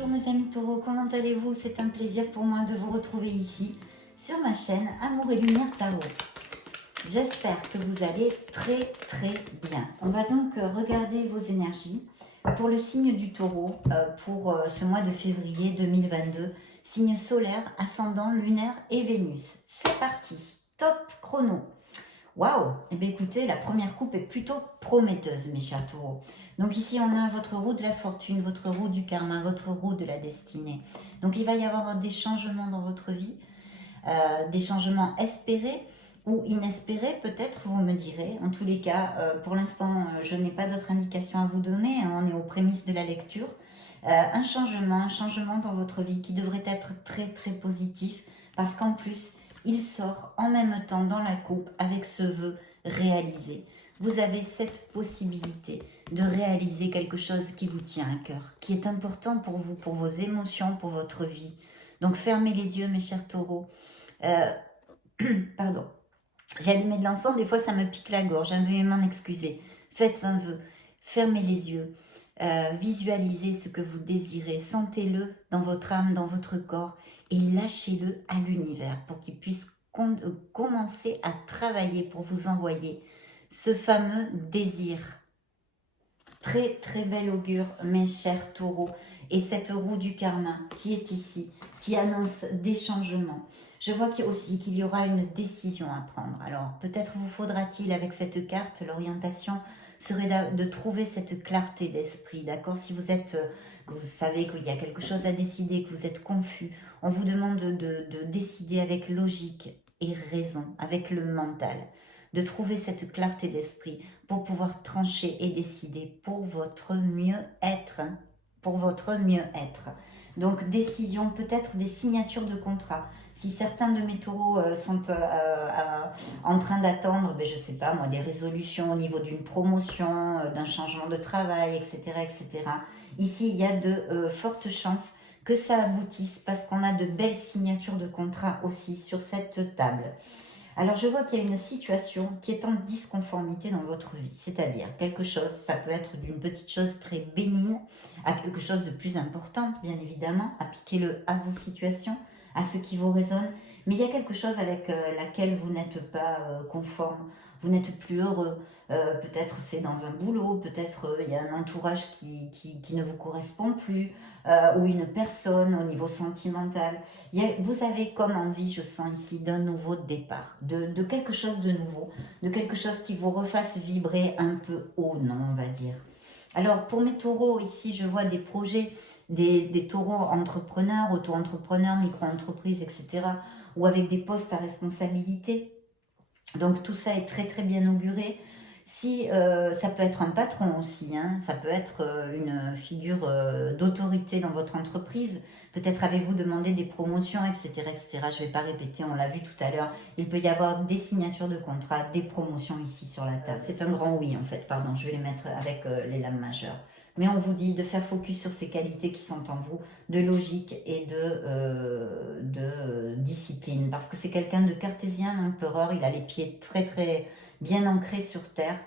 Bonjour mes amis taureaux, comment allez-vous? C'est un plaisir pour moi de vous retrouver ici sur ma chaîne Amour et Lumière Tarot. J'espère que vous allez très bien. On va donc regarder vos énergies pour le signe du taureau pour ce mois de février 2022. Signe solaire, ascendant, lunaire et Vénus. C'est parti, top chrono. Waouh! Eh bien écoutez, la première coupe est plutôt prometteuse, mes chers taureaux. Donc ici, on a votre roue de la fortune, votre roue du karma, votre roue de la destinée. Donc il va y avoir des changements dans votre vie, des changements espérés ou inespérés, peut-être, vous me direz. En tous les cas, pour l'instant, je n'ai pas d'autres indications à vous donner. Hein, on est aux prémices de la lecture. Un changement dans votre vie qui devrait être très positif parce qu'en plus, il sort en même temps dans la coupe avec ce vœu réalisé. Vous avez cette possibilité de réaliser quelque chose qui vous tient à cœur, qui est important pour vous, pour vos émotions, pour votre vie. Donc fermez les yeux, mes chers taureaux. Pardon. J'ai allumé de l'encens, des fois ça me pique la gorge, je vais m'en excuser. Faites un vœu, fermez les yeux, visualisez ce que vous désirez, sentez-le dans votre âme, dans votre corps et lâchez-le à l'univers pour qu'il puisse commencer à travailler pour vous envoyer ce fameux désir. Très bel augure, mes chers taureaux. Et cette roue du karma qui est ici, qui annonce des changements. Je vois aussi qu'il y aura une décision à prendre. Alors, peut-être vous faudra-t-il, avec cette carte, l'orientation serait de trouver cette clarté d'esprit, d'accord? Si vous êtes, que vous savez qu'il y a quelque chose à décider, que vous êtes confus, on vous demande de décider avec logique et raison, avec le mental, de trouver cette clarté d'esprit pour pouvoir trancher et décider pour votre mieux-être, pour votre mieux-être. Donc, décision, peut-être des signatures de contrat. Si certains de mes taureaux sont en train d'attendre, je ne sais pas moi, des résolutions au niveau d'une promotion, d'un changement de travail, etc., etc. Ici, il y a de fortes chances que ça aboutisse parce qu'on a de belles signatures de contrat aussi sur cette table. Alors, je vois qu'il y a une situation qui est en disconformité dans votre vie, c'est-à-dire quelque chose, ça peut être d'une petite chose très bénigne à quelque chose de plus important, bien évidemment, appliquez-le à vos situations, à ce qui vous résonne, mais il y a quelque chose avec laquelle vous n'êtes pas conforme, vous n'êtes plus heureux, peut-être c'est dans un boulot, peut-être il y a un entourage qui ne vous correspond plus, ou une personne au niveau sentimental. Vous avez comme envie, je sens ici, d'un nouveau départ, de quelque chose de nouveau, de quelque chose qui vous refasse vibrer un peu haut, non, on va dire. Alors, pour mes taureaux, ici, je vois des projets, des taureaux entrepreneurs, auto-entrepreneurs, micro-entreprises, etc., ou avec des postes à responsabilité. Donc, tout ça est très bien auguré. Si ça peut être un patron aussi, hein, ça peut être une figure d'autorité dans votre entreprise. Peut-être avez-vous demandé des promotions, etc., etc. Je ne vais pas répéter, on l'a vu tout à l'heure. Il peut y avoir des signatures de contrat, des promotions ici sur la table. C'est un grand oui en fait, pardon, je vais les mettre avec les lames majeures. Mais on vous dit de faire focus sur ces qualités qui sont en vous, de logique et de discipline. Parce que c'est quelqu'un de cartésien, l'empereur, il a les pieds très bien ancrés sur terre.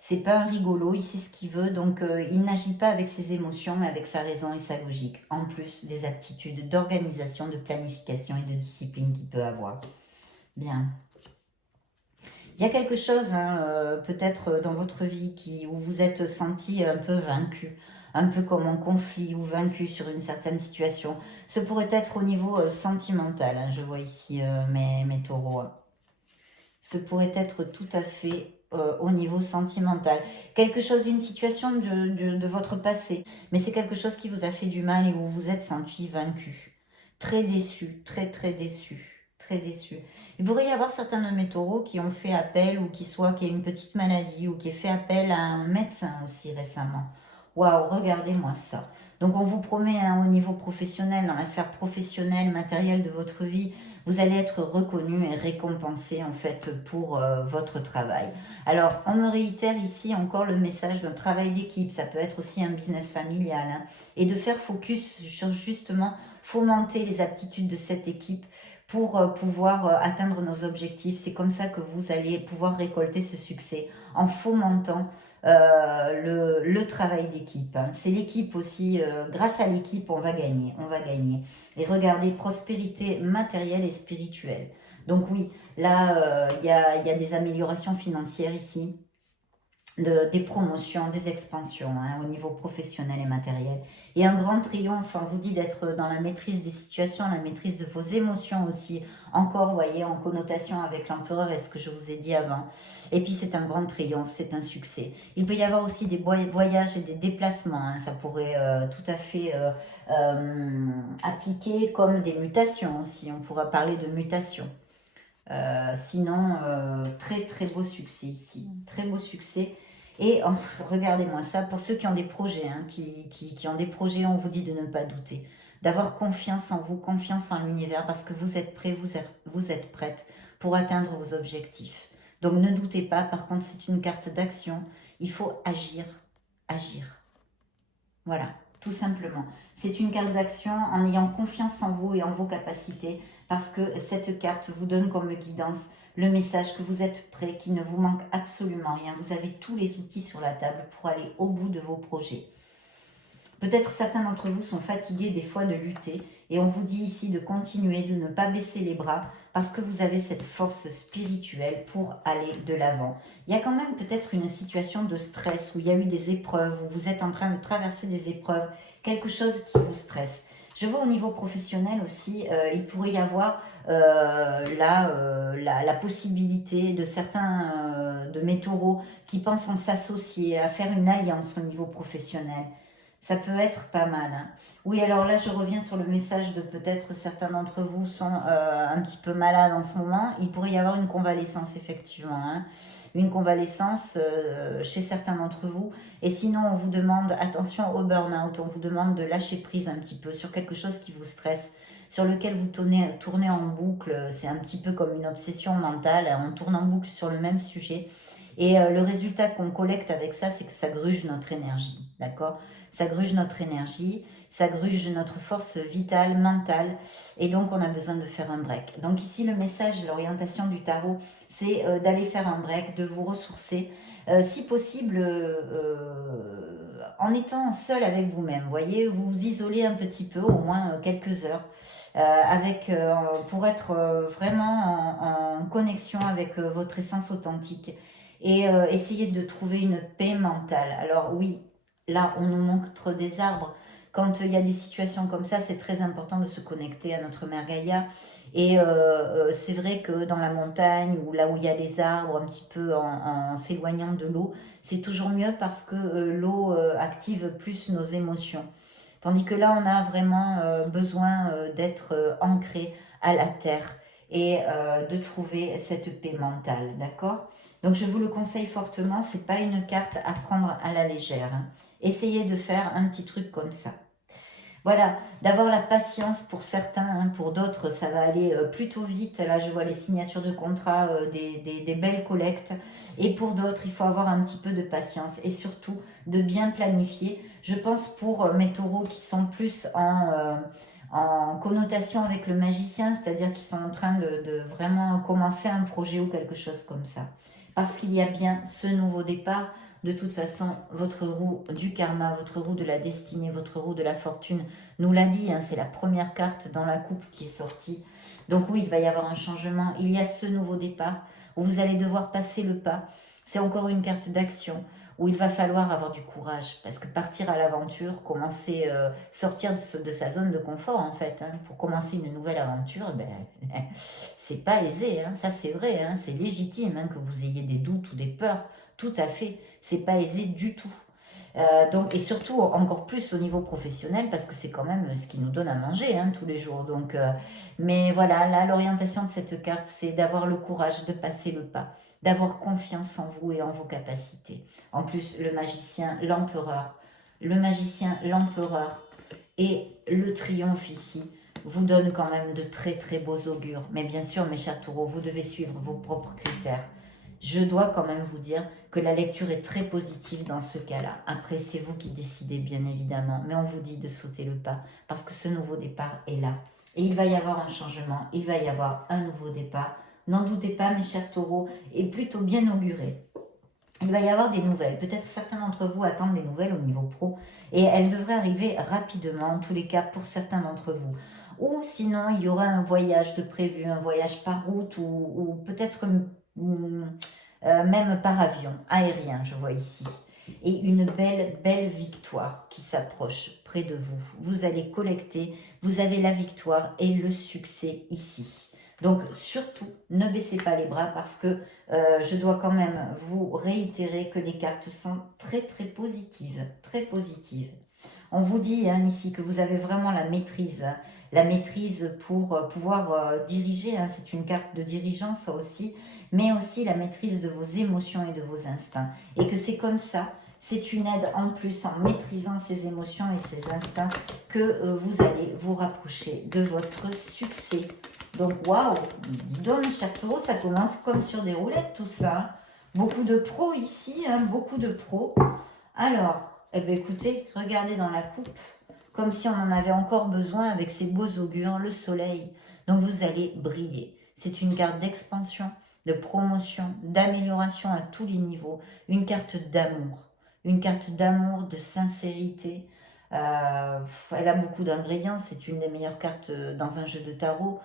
C'est pas un rigolo, il sait ce qu'il veut, donc il n'agit pas avec ses émotions, mais avec sa raison et sa logique. En plus des aptitudes d'organisation, de planification et de discipline qu'il peut avoir. Bien. Il y a quelque chose, hein, peut-être dans votre vie où vous êtes senti un peu vaincu, un peu comme en conflit ou vaincu sur une certaine situation. Ce pourrait être au niveau sentimental, hein, je vois ici mes taureaux. Hein. Ce pourrait être tout à fait au niveau sentimental. Quelque chose, une situation de votre passé, mais c'est quelque chose qui vous a fait du mal et où vous vous êtes senti vaincu. Très déçu, très déçu, très déçu. Il pourrait y avoir certains de mes taureaux qui ont fait appel ou qui aient une petite maladie ou qui aient fait appel à un médecin aussi récemment. Waouh, regardez-moi ça. Donc on vous promet hein, au niveau professionnel, dans la sphère professionnelle, matérielle de votre vie, vous allez être reconnu et récompensé en fait pour votre travail. Alors, on me réitère ici encore le message d'un travail d'équipe, ça peut être aussi un business familial, hein, et de faire focus sur justement fomenter les aptitudes de cette équipe pour pouvoir atteindre nos objectifs. C'est comme ça que vous allez pouvoir récolter ce succès en fomentant le travail d'équipe. Hein. C'est l'équipe aussi, grâce à l'équipe, on va gagner, on va gagner. Et regardez, prospérité matérielle et spirituelle. Donc oui, là, il y a des améliorations financières ici, des promotions, des expansions hein, au niveau professionnel et matériel. Et un grand triomphe, on vous dit d'être dans la maîtrise des situations, la maîtrise de vos émotions aussi. Encore, vous voyez, en connotation avec l'empereur et ce que je vous ai dit avant. Et puis c'est un grand triomphe, c'est un succès. Il peut y avoir aussi des voyages et des déplacements. Hein, ça pourrait tout à fait appliquer comme des mutations aussi. On pourra parler de mutations. Sinon, très très beau succès ici, très beau succès. Et oh, regardez-moi ça, pour ceux qui ont des projets, hein, qui ont des projets, on vous dit de ne pas douter, d'avoir confiance en vous, confiance en l'univers, parce que vous êtes prêts, vous êtes prête pour atteindre vos objectifs. Donc ne doutez pas, par contre c'est une carte d'action, il faut agir, agir. Voilà, tout simplement. C'est une carte d'action en ayant confiance en vous et en vos capacités, parce que cette carte vous donne comme guidance le message que vous êtes prêt, qu'il ne vous manque absolument rien. Vous avez tous les outils sur la table pour aller au bout de vos projets. Peut-être certains d'entre vous sont fatigués des fois de lutter et on vous dit ici de continuer, de ne pas baisser les bras parce que vous avez cette force spirituelle pour aller de l'avant. Il y a quand même peut-être une situation de stress où il y a eu des épreuves, où vous êtes en train de traverser des épreuves, quelque chose qui vous stresse. Je vois au niveau professionnel aussi, il pourrait y avoir la possibilité de certains de mes taureaux qui pensent en s'associer, à faire une alliance au niveau professionnel. Ça peut être pas mal. Hein. Oui, alors là, je reviens sur le message de peut-être certains d'entre vous sont un petit peu malades en ce moment. Il pourrait y avoir une convalescence, effectivement. Hein. Une convalescence chez certains d'entre vous. Et sinon, on vous demande, attention au burn-out, on vous demande de lâcher prise un petit peu sur quelque chose qui vous stresse, sur lequel vous tournez en boucle. C'est un petit peu comme une obsession mentale. On tourne en boucle sur le même sujet. Et le résultat qu'on collecte avec ça, c'est que ça gruge notre énergie. D'accord ? Ça gruge notre énergie, ça gruge notre force vitale, mentale, et donc on a besoin de faire un break. Donc ici, le message, l'orientation du tarot, c'est d'aller faire un break, de vous ressourcer, si possible, en étant seul avec vous-même. Vous voyez, vous vous isolez un petit peu, au moins quelques heures, pour être vraiment en connexion avec votre essence authentique et essayer de trouver une paix mentale. Alors oui, là, on nous montre des arbres. Quand il y a des situations comme ça, c'est très important de se connecter à notre mère Gaïa. Et c'est vrai que dans la montagne, ou là où il y a des arbres, un petit peu en s'éloignant de l'eau, c'est toujours mieux parce que l'eau active plus nos émotions. Tandis que là, on a vraiment besoin d'être ancré à la terre et de trouver cette paix mentale, d'accord? Donc je vous le conseille fortement, c'est pas une carte à prendre à la légère. Hein. Essayez de faire un petit truc comme ça. Voilà, d'avoir la patience pour certains, hein, pour d'autres, ça va aller plutôt vite. Là, je vois les signatures de contrat, des belles collectes. Et pour d'autres, il faut avoir un petit peu de patience et surtout de bien planifier. Je pense pour mes taureaux qui sont plus en connotation avec le magicien, c'est-à-dire qui sont en train de vraiment commencer un projet ou quelque chose comme ça. Parce qu'il y a bien ce nouveau départ. De toute façon, votre roue du karma, votre roue de la destinée, votre roue de la fortune nous l'a dit, hein, c'est la première carte dans la coupe qui est sortie. Donc oui, il va y avoir un changement. Il y a ce nouveau départ où vous allez devoir passer le pas. C'est encore une carte d'action où il va falloir avoir du courage. Parce que partir à l'aventure, commencer, sortir de sa zone de confort en fait, hein, pour commencer une nouvelle aventure, ben, c'est pas aisé, hein, ça c'est vrai, hein, c'est légitime hein, que vous ayez des doutes ou des peurs. Tout à fait, c'est pas aisé du tout. Donc, et surtout encore plus au niveau professionnel parce que c'est quand même ce qui nous donne à manger hein, tous les jours. Donc, mais voilà, là l'orientation de cette carte c'est d'avoir le courage de passer le pas, d'avoir confiance en vous et en vos capacités. En plus le magicien, l'empereur et le triomphe ici vous donne quand même de très très beaux augures. Mais bien sûr mes chers taureaux, vous devez suivre vos propres critères. Je dois quand même vous dire que la lecture est très positive dans ce cas-là. Après, c'est vous qui décidez, bien évidemment. Mais on vous dit de sauter le pas parce que ce nouveau départ est là. Et il va y avoir un changement, il va y avoir un nouveau départ. N'en doutez pas, mes chers taureaux, et plutôt bien auguré. il va y avoir des nouvelles. Peut-être certains d'entre vous attendent des nouvelles au niveau pro et elles devraient arriver rapidement, en tous les cas pour certains d'entre vous. Ou sinon, il y aura un voyage de prévu, un voyage par route ou peut-être même par avion, aérien, je vois ici. Et une belle, belle victoire qui s'approche près de vous. Vous allez collecter, vous avez la victoire et le succès ici. Donc surtout, ne baissez pas les bras parce que je dois quand même vous réitérer que les cartes sont très très positives, très positives. On vous dit ici que vous avez vraiment la maîtrise pour pouvoir diriger, c'est une carte de dirigeant ça aussi, mais aussi la maîtrise de vos émotions et de vos instincts. Et que c'est comme ça, c'est une aide en plus en maîtrisant ces émotions et ces instincts que vous allez vous rapprocher de votre succès. Donc waouh, dis donc mes chers taureaux, ça commence comme sur des roulettes tout ça. Beaucoup de pros ici, beaucoup de pros. Alors, eh bien, écoutez, regardez dans la coupe, comme si on en avait encore besoin avec ces beaux augures, le soleil. Donc vous allez briller. C'est une carte d'expansion, de promotion, d'amélioration à tous les niveaux. Une carte d'amour. Une carte d'amour, de sincérité. Elle a beaucoup d'ingrédients. C'est une des meilleures cartes dans un jeu de tarot.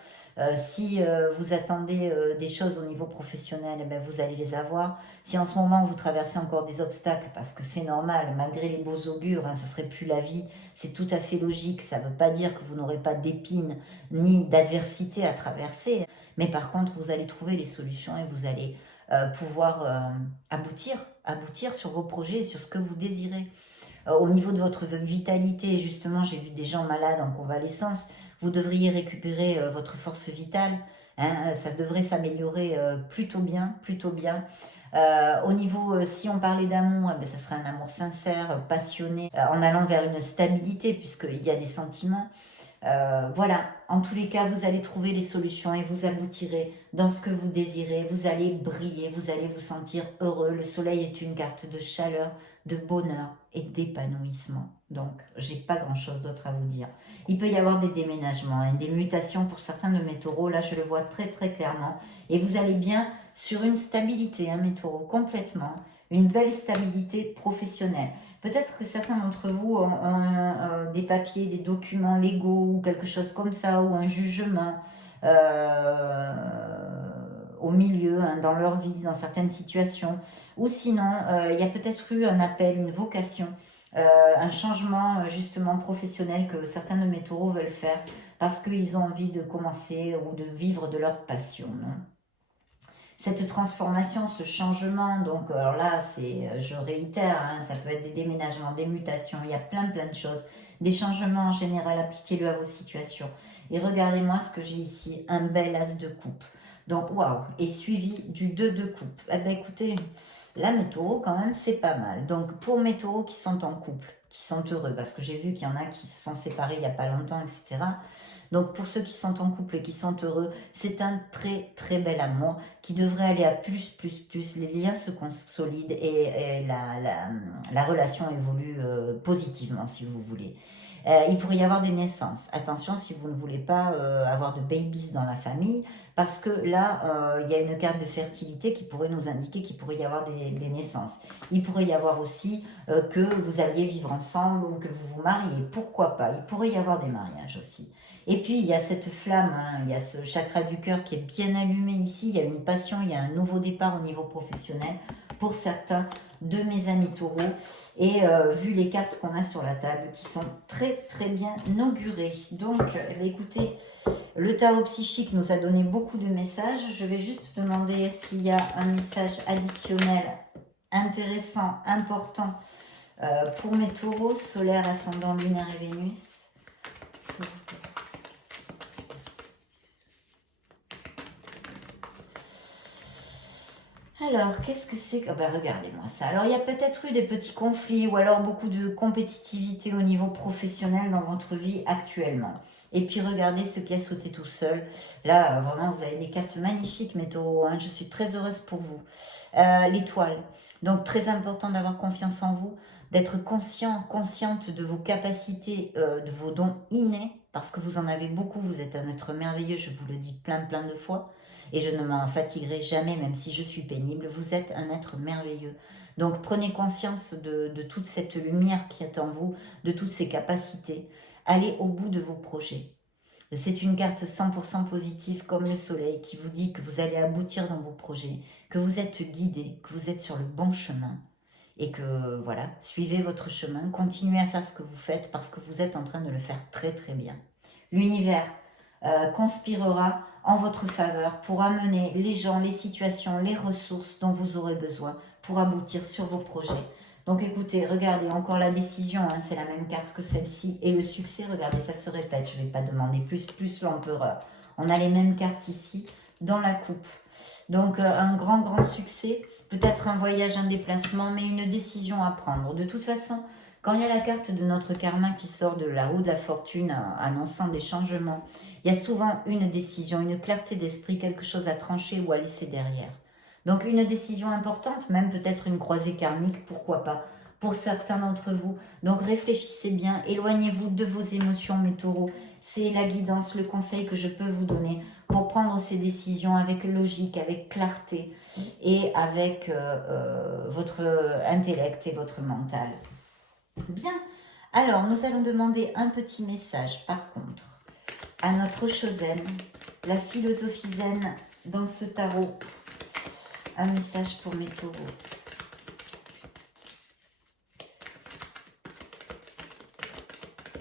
Si vous attendez des choses au niveau professionnel, eh bien, vous allez les avoir. Si en ce moment vous traversez encore des obstacles, parce que c'est normal, malgré les beaux augures, ça ne serait plus la vie, c'est tout à fait logique. Ça ne veut pas dire que vous n'aurez pas d'épines ni d'adversité à traverser. Mais par contre, vous allez trouver les solutions et vous allez pouvoir aboutir sur vos projets et sur ce que vous désirez. Au niveau de votre vitalité, justement, j'ai vu des gens malades en convalescence, vous devriez récupérer votre force vitale, ça devrait s'améliorer plutôt bien, plutôt bien. Au niveau, si on parlait d'amour, eh bien, ça serait un amour sincère, passionné, en allant vers une stabilité, puisqu'il y a des sentiments. Voilà, en tous les cas, vous allez trouver les solutions et vous aboutirez dans ce que vous désirez. Vous allez briller, vous allez vous sentir heureux. Le soleil est une carte de chaleur, de bonheur et d'épanouissement. Donc, j'ai pas grand-chose d'autre à vous dire. Il peut y avoir des déménagements, des mutations pour certains de mes taureaux. Là, je le vois très très clairement. Et vous allez bien sur une stabilité, mes taureaux, complètement. Une belle stabilité professionnelle. Peut-être que certains d'entre vous ont des papiers, des documents légaux ou quelque chose comme ça, ou un jugement au milieu, dans leur vie, dans certaines situations. Ou sinon, il y a peut-être eu un appel, une vocation, un changement justement professionnel que certains de mes taureaux veulent faire parce qu'ils ont envie de commencer ou de vivre de leur passion, non ? Cette transformation, ce changement, donc alors là, je réitère, ça peut être des déménagements, des mutations, il y a plein de choses, des changements en général, appliquez-le à vos situations. Et regardez-moi ce que j'ai ici, un bel as de coupe. Donc waouh, et suivi du 2 de coupe. Eh bien écoutez, là mes taureaux quand même c'est pas mal. Donc pour mes taureaux qui sont en couple, qui sont heureux, parce que j'ai vu qu'il y en a qui se sont séparés il n'y a pas longtemps, etc. Donc pour ceux qui sont en couple et qui sont heureux, c'est un très très bel amour qui devrait aller à plus. Les liens se consolident et la relation évolue positivement si vous voulez. Il pourrait y avoir des naissances. Attention si vous ne voulez pas avoir de babies dans la famille, parce que là, il y a une carte de fertilité qui pourrait nous indiquer qu'il pourrait y avoir des naissances. Il pourrait y avoir aussi que vous alliez vivre ensemble ou que vous vous mariez. Pourquoi pas? Il pourrait y avoir des mariages aussi. Et puis, il y a cette flamme, il y a ce chakra du cœur qui est bien allumé ici. Il y a une passion, il y a un nouveau départ au niveau professionnel pour certains de mes amis taureaux. Et vu les cartes qu'on a sur la table qui sont très très bien augurées. Donc, écoutez, le tarot psychique nous a donné beaucoup de messages. Je vais juste demander s'il y a un message additionnel intéressant, important pour mes taureaux, solaire, ascendant, lunaire et Vénus. Alors, qu'est-ce que c'est que... regardez-moi ça. Alors, il y a peut-être eu des petits conflits ou alors beaucoup de compétitivité au niveau professionnel dans votre vie actuellement. Et puis, regardez ce qui a sauté tout seul. Là, vraiment, vous avez des cartes magnifiques, mes taureaux. Je suis très heureuse pour vous. L'étoile. Donc, très important d'avoir confiance en vous, d'être consciente de vos capacités, de vos dons innés, parce que vous en avez beaucoup. Vous êtes un être merveilleux, je vous le dis plein de fois. Et je ne m'en fatiguerai jamais, même si je suis pénible. Vous êtes un être merveilleux. Donc prenez conscience de toute cette lumière qui est en vous, de toutes ces capacités. Allez au bout de vos projets. C'est une carte 100% positive comme le soleil qui vous dit que vous allez aboutir dans vos projets, que vous êtes guidé, que vous êtes sur le bon chemin et que voilà, suivez votre chemin, continuez à faire ce que vous faites parce que vous êtes en train de le faire très très bien. L'univers conspirera en votre faveur pour amener les gens, les situations, les ressources dont vous aurez besoin pour aboutir sur vos projets. Donc écoutez, regardez, encore la décision, hein, c'est la même carte que celle-ci. Et le succès, regardez, ça se répète, je ne vais pas demander plus l'empereur. On a les mêmes cartes ici, dans la coupe. Donc un grand succès, peut-être un voyage, un déplacement, mais une décision à prendre. De toute façon, quand il y a la carte de notre karma qui sort de la roue de la fortune, annonçant des changements, il y a souvent une décision, une clarté d'esprit, quelque chose à trancher ou à laisser derrière. Donc une décision importante, même peut-être une croisée karmique, pourquoi pas, pour certains d'entre vous. Donc réfléchissez bien, éloignez-vous de vos émotions, mes taureaux. C'est la guidance, le conseil que je peux vous donner pour prendre ces décisions avec logique, avec clarté et avec votre intellect et votre mental. Bien, alors nous allons demander un petit message par contre à notre Chosen, la philosophie zen dans ce tarot. Un message pour mes taureaux.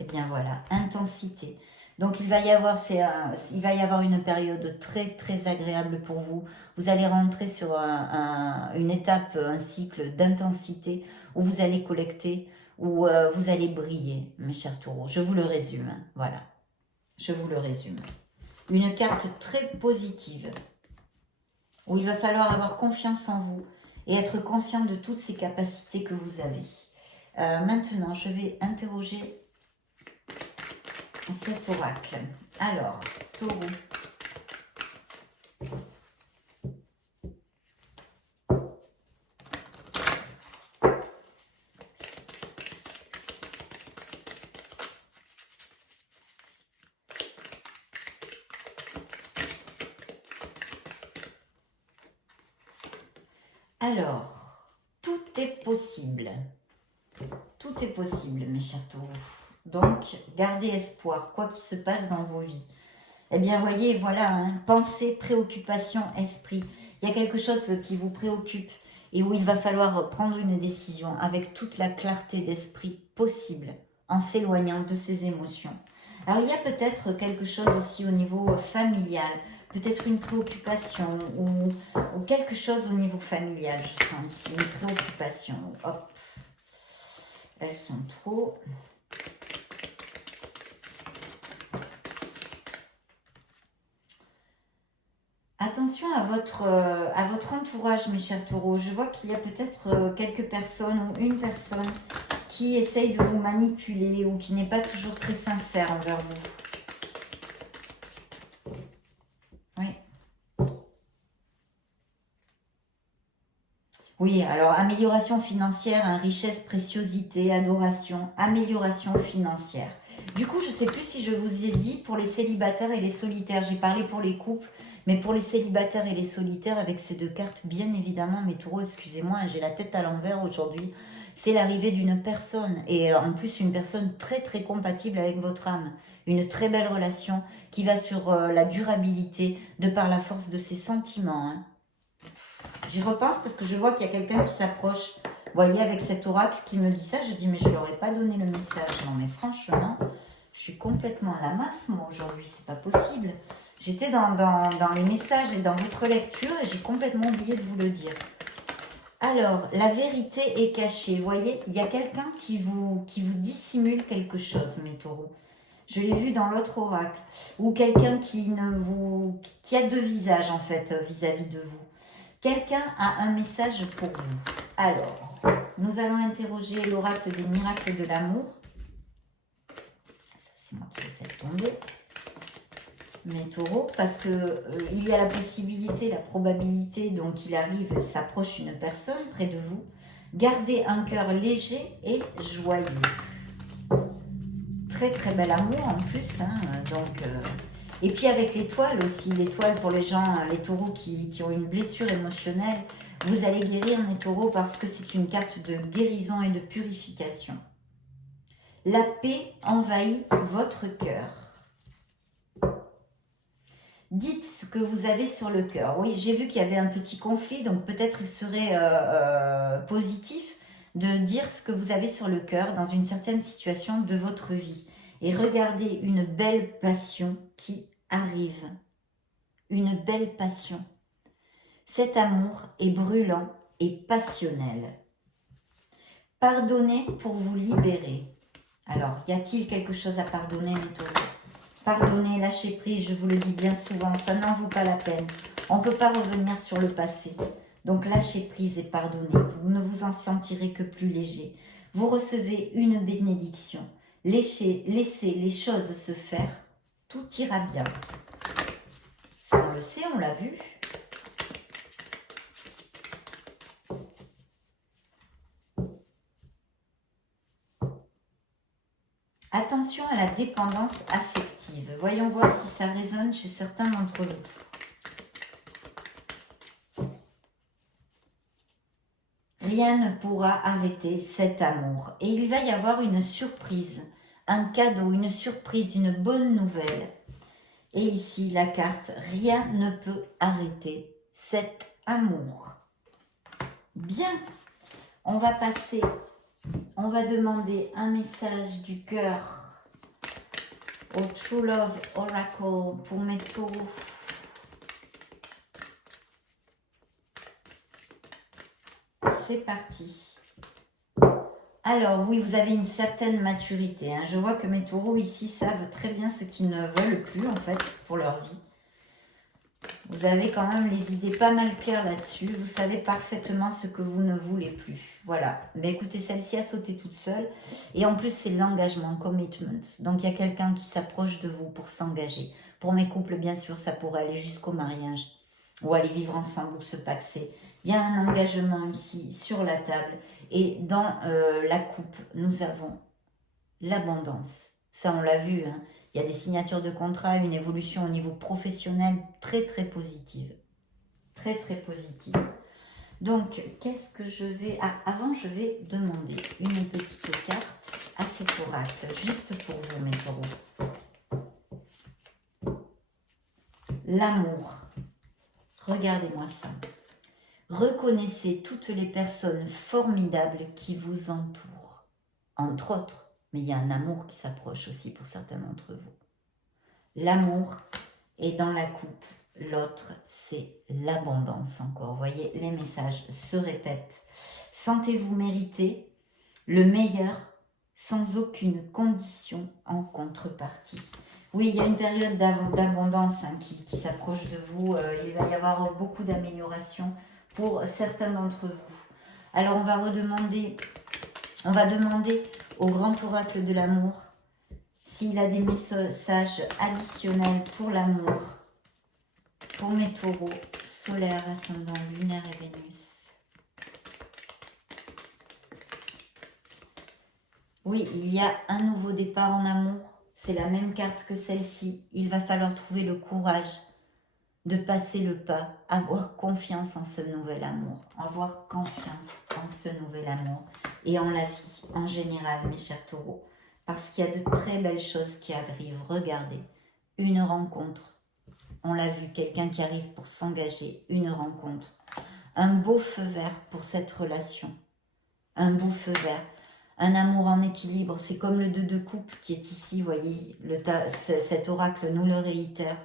Et bien voilà, intensité. Donc il va y avoir une période très très agréable pour vous. Vous allez rentrer sur une étape, un cycle d'intensité où vous allez collecter, où vous allez briller, mes chers taureaux. Je vous le résume, voilà. Je vous le résume. Une carte très positive, où il va falloir avoir confiance en vous et être conscient de toutes ces capacités que vous avez. Maintenant, je vais interroger cet oracle. Alors, taureau. Alors, tout est possible. Tout est possible, mes chers taureaux. Donc, gardez espoir, quoi qu'il se passe dans vos vies. Eh bien, voyez, voilà, hein, pensée, préoccupation, esprit. Il y a quelque chose qui vous préoccupe et où il va falloir prendre une décision avec toute la clarté d'esprit possible, en s'éloignant de ses émotions. Alors, il y a peut-être quelque chose aussi au niveau familial, peut-être une préoccupation ou quelque chose au niveau familial, je sens ici, une préoccupation. Hop, elles sont trop... Attention à votre entourage, mes chers taureaux. Je vois qu'il y a peut-être quelques personnes ou une personne qui essaye de vous manipuler ou qui n'est pas toujours très sincère envers vous. Oui. Oui, alors amélioration financière, hein, richesse, préciosité, adoration, amélioration financière. Du coup, je ne sais plus si je vous ai dit pour les célibataires et les solitaires. J'ai parlé pour les couples, mais pour les célibataires et les solitaires, avec ces deux cartes, bien évidemment, mes taureaux, excusez-moi, j'ai la tête à l'envers aujourd'hui. C'est l'arrivée d'une personne, et en plus une personne très très compatible avec votre âme. Une très belle relation qui va sur la durabilité de par la force de ses sentiments. Hein. J'y repense parce que je vois qu'il y a quelqu'un qui s'approche. Vous voyez, avec cet oracle qui me dit ça, je dis, mais je ne leur ai pas donné le message. Non, mais franchement, je suis complètement à la masse, moi, aujourd'hui. C'est pas possible. J'étais dans les messages et dans votre lecture et j'ai complètement oublié de vous le dire. Alors, la vérité est cachée. Vous voyez, il y a quelqu'un qui vous dissimule quelque chose, mes taureaux. Je l'ai vu dans l'autre oracle. Ou quelqu'un qui a deux visages, en fait, vis-à-vis de vous. Quelqu'un a un message pour vous. Alors, nous allons interroger l'oracle des miracles de l'amour. Ça, c'est moi qui l'ai fait tomber. Mes taureaux, parce que il y a la possibilité, la probabilité, donc il arrive, s'approche une personne près de vous. Gardez un cœur léger et joyeux. Très très bel amour en plus, hein, donc... Et puis avec l'étoile aussi, l'étoile pour les gens, les taureaux qui ont une blessure émotionnelle, Vous allez guérir, mes taureaux, parce que c'est une carte de guérison et de purification. La paix envahit votre cœur. Dites ce que vous avez sur le cœur. Oui, j'ai vu qu'il y avait un petit conflit, donc peut-être il serait positif de dire ce que vous avez sur le cœur dans une certaine situation de votre vie. Et regardez une belle passion qui arrive. Une belle passion. Cet amour est brûlant et passionnel. Pardonnez pour vous libérer. Alors, y a-t-il quelque chose à pardonner, mes taureaux? Pardonnez, lâchez prise, je vous le dis bien souvent, ça n'en vaut pas la peine. On ne peut pas revenir sur le passé. Donc lâchez prise et pardonnez. Vous ne vous en sentirez que plus léger. Vous recevez une bénédiction. Laissez les choses se faire. Tout ira bien. Ça, on le sait, on l'a vu. Attention à la dépendance affective. Voyons voir si ça résonne chez certains d'entre vous. Rien ne pourra arrêter cet amour. Et il va y avoir une surprise, un cadeau, une surprise, une bonne nouvelle. Et ici, la carte, rien ne peut arrêter cet amour. Bien, on va passer, on va demander un message du cœur au True Love Oracle pour mes taureaux. C'est parti. Alors, oui, vous avez une certaine maturité. Hein. Je vois que mes taureaux ici savent très bien ce qu'ils ne veulent plus, en fait, pour leur vie. Vous avez quand même les idées pas mal claires là-dessus. Vous savez parfaitement ce que vous ne voulez plus. Voilà. Mais écoutez, celle-ci a sauté toute seule. Et en plus, c'est l'engagement, commitment. Donc, il y a quelqu'un qui s'approche de vous pour s'engager. Pour mes couples, bien sûr, ça pourrait aller jusqu'au mariage. Ou aller vivre ensemble ou se paxer. Il y a un engagement ici sur la table. Et dans la coupe, nous avons l'abondance. Ça, on l'a vu. Hein. Il y a des signatures de contrat, une évolution au niveau professionnel très, très positive. Très, très positive. Donc, qu'est-ce que je vais... Ah, avant, je vais demander une petite carte à cet oracle, juste pour vous, mes taureaux. L'amour. Regardez-moi ça. Reconnaissez toutes les personnes formidables qui vous entourent. Entre autres, mais il y a un amour qui s'approche aussi pour certains d'entre vous. L'amour est dans la coupe. L'autre, c'est l'abondance encore. Vous voyez, les messages se répètent. Sentez-vous mériter le meilleur sans aucune condition en contrepartie. Oui, il y a une période d'abondance hein, qui s'approche de vous. Il va y avoir beaucoup d'améliorations pour certains d'entre vous. Alors, on va demander au grand oracle de l'amour s'il a des messages additionnels pour l'amour, pour mes taureaux, solaire, ascendant, lunaire et Vénus. Oui, il y a un nouveau départ en amour. C'est la même carte que celle-ci. Il va falloir trouver le courage de passer le pas, avoir confiance en ce nouvel amour, avoir confiance en ce nouvel amour et en la vie en général, mes chers taureaux, parce qu'il y a de très belles choses qui arrivent. Regardez, une rencontre, on l'a vu, quelqu'un qui arrive pour s'engager, une rencontre, un beau feu vert pour cette relation, un beau feu vert, un amour en équilibre, c'est comme le 2 de coupe qui est ici, vous voyez, cet oracle nous le réitère.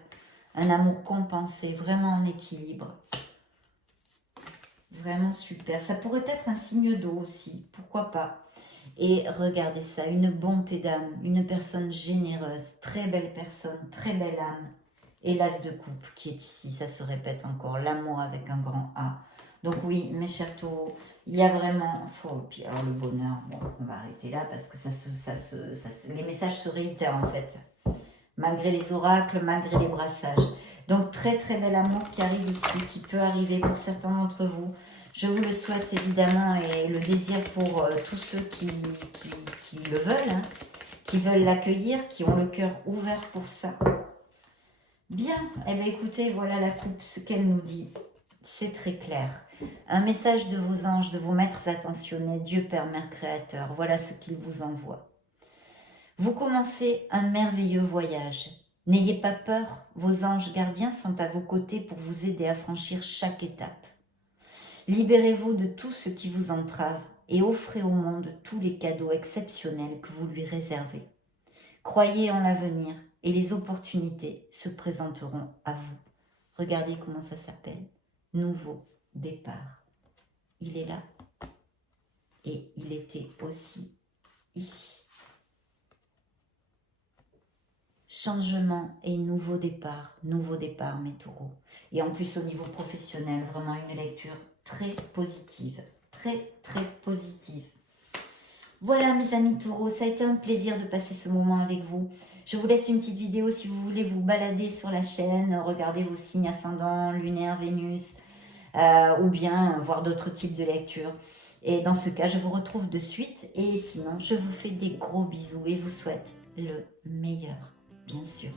Un amour compensé, vraiment en équilibre. Vraiment super. Ça pourrait être un signe d'eau aussi, pourquoi pas. Et regardez ça, une bonté d'âme, une personne généreuse, très belle personne, très belle âme. Et l'as de coupe qui est ici, ça se répète encore, l'amour avec un grand A. Donc oui, mes chers taureaux, il y a vraiment... puis alors le bonheur, bon, on va arrêter là parce que les messages se réitèrent en fait. Malgré les oracles, malgré les brassages. Donc, très très bel amour qui arrive ici, qui peut arriver pour certains d'entre vous. Je vous le souhaite évidemment et le désir pour tous ceux qui le veulent, hein, qui veulent l'accueillir, qui ont le cœur ouvert pour ça. Bien, eh bien écoutez, voilà la coupe, ce qu'elle nous dit, c'est très clair. Un message de vos anges, de vos maîtres attentionnés, Dieu Père, Mère Créateur, voilà ce qu'il vous envoie. Vous commencez un merveilleux voyage. N'ayez pas peur, vos anges gardiens sont à vos côtés pour vous aider à franchir chaque étape. Libérez-vous de tout ce qui vous entrave et offrez au monde tous les cadeaux exceptionnels que vous lui réservez. Croyez en l'avenir et les opportunités se présenteront à vous. Regardez comment ça s'appelle. Nouveau départ. Il est là et il était aussi ici. Changement et nouveau départ mes taureaux. Et en plus au niveau professionnel, vraiment une lecture très positive, très positive. Voilà mes amis taureaux, ça a été un plaisir de passer ce moment avec vous. Je vous laisse une petite vidéo si vous voulez vous balader sur la chaîne, regarder vos signes ascendants, lunaire, Vénus, ou bien voir d'autres types de lectures. Et dans ce cas, je vous retrouve de suite. Et sinon, je vous fais des gros bisous et vous souhaite le meilleur, bien sûr.